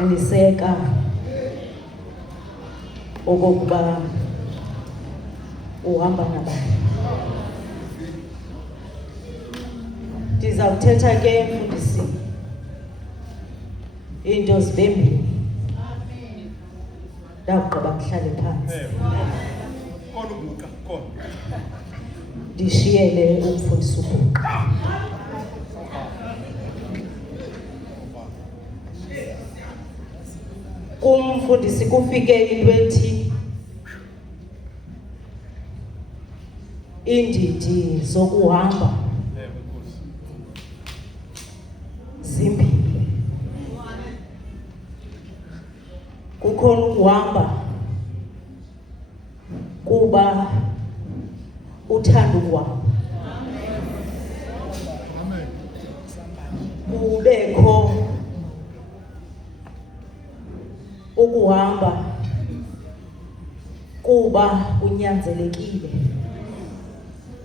qiniseka okokuba uhamba nabantu. Ndizawuthetha ke mfundisi into zibembini. Ndakugqiba kuhlale phansi. Khona ubuka, khona. Ndishiyele umfundisi ubuka. Kumfundisi kufike into ethi indidi zokuhamba zimbini. Kukhona ukuhamba kuba uthanda ukuhamba. Kubekho ukuhamba kuba unyanzelekile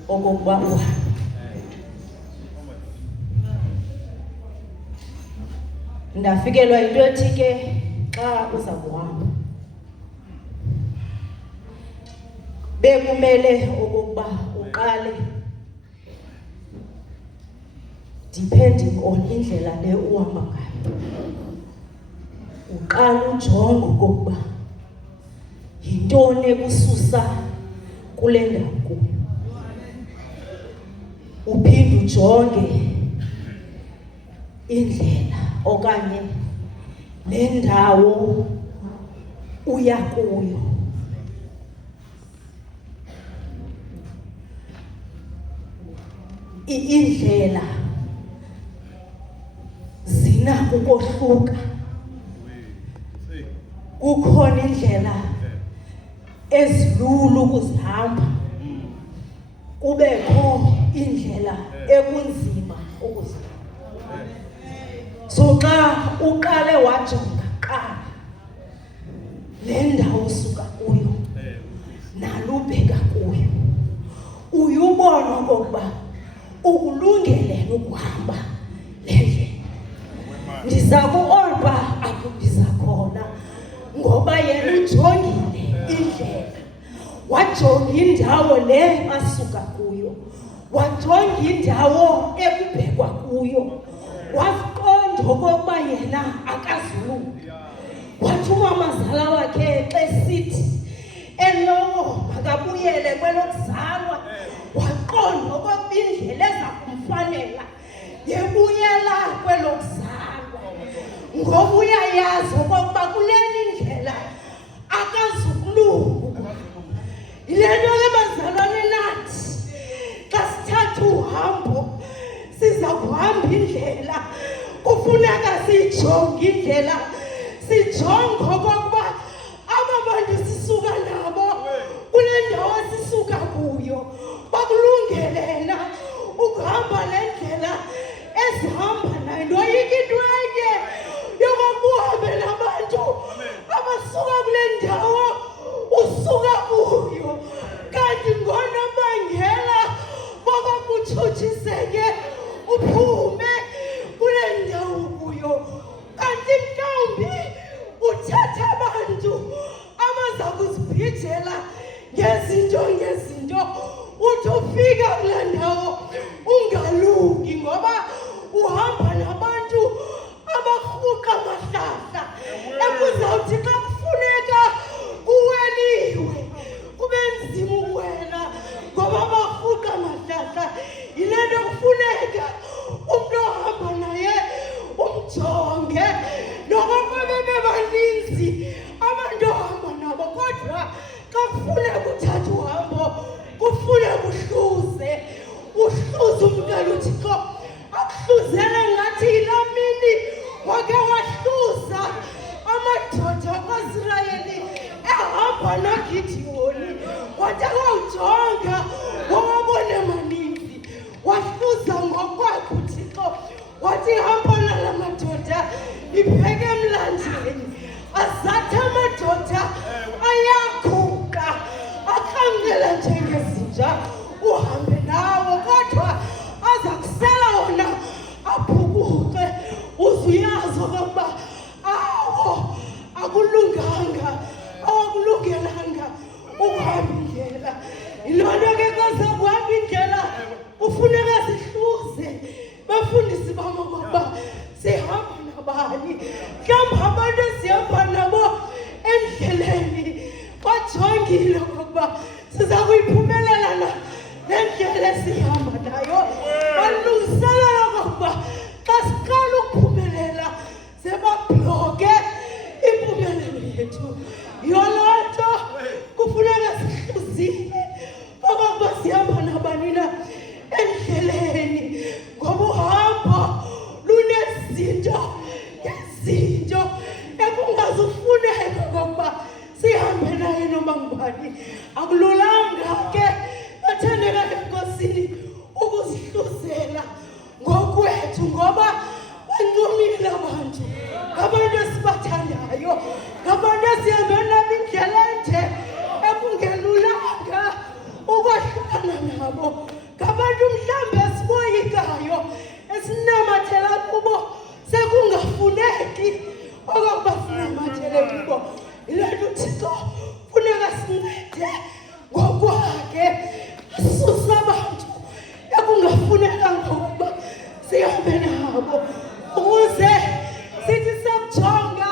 okokuba uhambe. Ndafikelwa into ethi ke xa uza kuhamba bekumele okokuba uqale depending on indlela le uhamba ngayo. Uqala ujonge okokuba yintoni ekususa kule ndawo kuyo. Uphinde ujonge indlela okanye le ndawo uya kuyo. Indlela zinako ukohluka. Kukhona indlela ezilula ukuzihamba, kubekho indlela ekunzima ukuzihamba. So xa uqale wajonga qala le ndawo usuka kuyo nalubheka kuyo, uyubona okokuba ukulungele ukuhamba le ndlela. Ndiza ku-Oliver apho ndiza khona ngoba yena ujongile indlela, wajonga indawo le asuka kuyo, wajonga indawo ekubhekwa kuyo, waziqonda okokuba yena akazulunga. Wathi umamazala wakhe xa esithi elowo makabuyele kwelokuzalwa, waqonda okokuba indlela eza kumfanela yebuyela kwelokuzalwa, ngoba uyayazi okokuba kulena indlela akazukulunga. Yile nto ke bazalwane nathi xa sithatha uhambo siza kuhamba indlela, kufuneka siyijonge indlela, sijonge okokuba aba bantu sisuka nabo kule ndawo sisuka kuyo bakulungele na ukuhamba le ndlela ezihamba nayo. Ndoyika into enye yokokuba uhambe nabantu abasuka kule ndawo usuka kuyo, kanti ngonobangela bokokutshutshiseke uphume kule ndawo kuyo. Kanti mhlawumbi uthatha abantu abaza kuzibhijela ngezinto uthi ufika kula ndawo ungalungi ngoba uhamba nabantu abarhuqa amahlahla ekuzawuthi xa kufuneka kuweliwe kube nzima ukuwela ngoba barhuqa amahlahla. Yile nto kufuneka umntu ohamba naye umjonge nokokuba bebebaninzi abantu ohamba nabo, kodwa xa kufuneka uthatha uhambo kufuneka uhluze umntana uThixo akuhluzele ngathi yilaa mini wake wahluza amadoda akwaIsrayeli ehamba noGidiyoni. Wathi akawujonga wawabona maninzi, wahluza ngokwakhe uThixo. Wathi hamba nala madoda ibheke emlanjeni, azathe amadoda ayaguqa akhankela njengezinja, uhambe nawo kodwa aza kusela wona nabo ngabantu mhlambe esiboyikayo esinamathela kubo sekungafuneki okokuba sinamathele kubo. Ilanto uThixo funeka sincede ngokwakhe asuse abantu ekungafunekanga ukuba sihambe nabo ukuze sithi sekujonga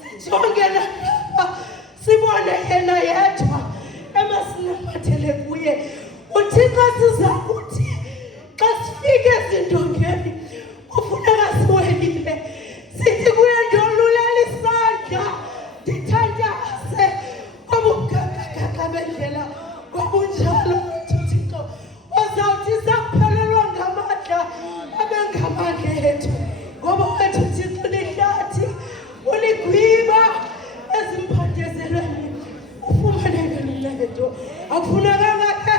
sijonge lapha sibone yena yedwa emasinamathele kuye. UThixo siza kuthi xa sifike ezindongeni kufuneka siwelile sithi kuye ndiyolulela isandla ndithandaze kwabugagagaga bendlela kwabunjalo uThixo ozawuthi sakuphelelwa ngamandla abengamandla ethu ngoba wethu uThixo lihlathi uligwiba ezimphandezelweni ufumaneke noncedo. Akufunekanga ke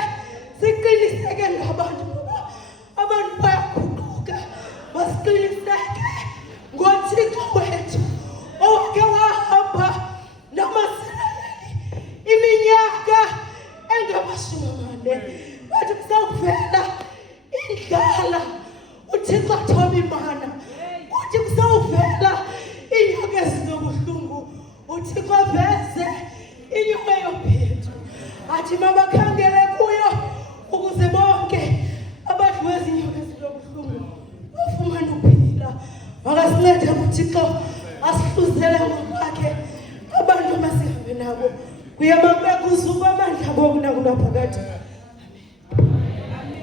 siqiniseke ngabantu ngoba abantu bayaguquka. Masiqiniseke ngoThixo wethu owake wahamba namaSirayeli iminyaka engama-40 bathi kusawuvela indlala uThixo athobe imana. Kuthi kusawuvela inyoko ezinobuhlungu uThixo aveze inyoko yobhethu. Athi mabakhangele kuyo ukuze bonke abadliwe izinyoko ezinobuhlungu bafumane ukuphila. Makasincede uThixo asihluzele ngokwakhe abantu masihambe nabo kuye makube kuzuba amandla bokunakunaphakade.